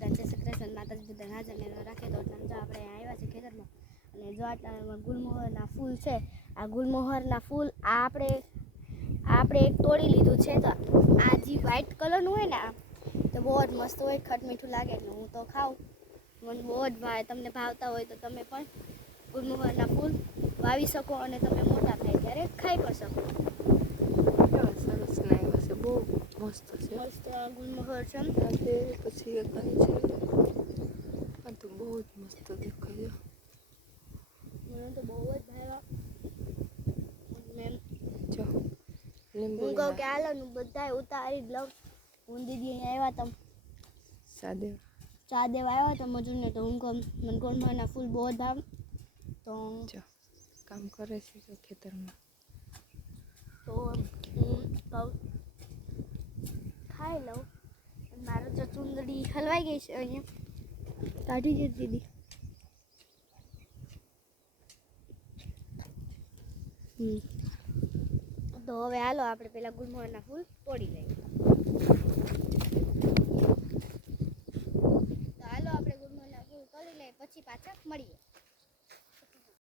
બધા જય શ્રી કૃષ્ણ માતાજી બધા હાજર ને રાખે તો જો આપણે આવ્યા છે ખેતરમાં અને જો આ ગુલમોહરના ફૂલ છે આ ગુલમોહરના ફૂલ આપણે એક તોડી લીધું છે તો આ જે વ્હાઈટ કલરનું હોય ને આ તો બહુ જ મસ્ત હોય ખટ મીઠું લાગે એટલે હું તો ખાઉં મને બહુ જ ભાવે તમને ભાવતા હોય તો તમે પણ ગુલમોહરના ફૂલ વાવી શકો અને તમે મોટા થાય ત્યારે ખાઈ પણ શકો સરસ લાગ્યા છે બહુ મસ્ત છે મસ્ત ગુલમોહર છે પછી એ કહે છે આ તો બહુ જ મસ્ત દેખાય મને તો બહુ જ ભાવ્યા જો લીંબુ હું કહું કે હાલો હું બધા ઉતારી જ લઉં હું દીદી અહીંયા આવ્યા હતા ચા દેવા આવ્યા હતા મજૂરને તો હું કહું મને ગુલમોહરના ફૂલ બહુ જ ભાવ તો જો કામ કરે છે જો ખેતરમાં તો હું કહું ખાઈ લઉં મારો જો ચુંદડી હલવાઈ ગઈ છે અહીંયા કાઢી જ દીધી તો હવે હાલો આપણે પેલા ગુલમોહરના ફૂલ તોડી લઈએ તો હાલો આપણે ગુલમોહરના ફૂલ તોડી લઈએ પછી પાછા મળીએ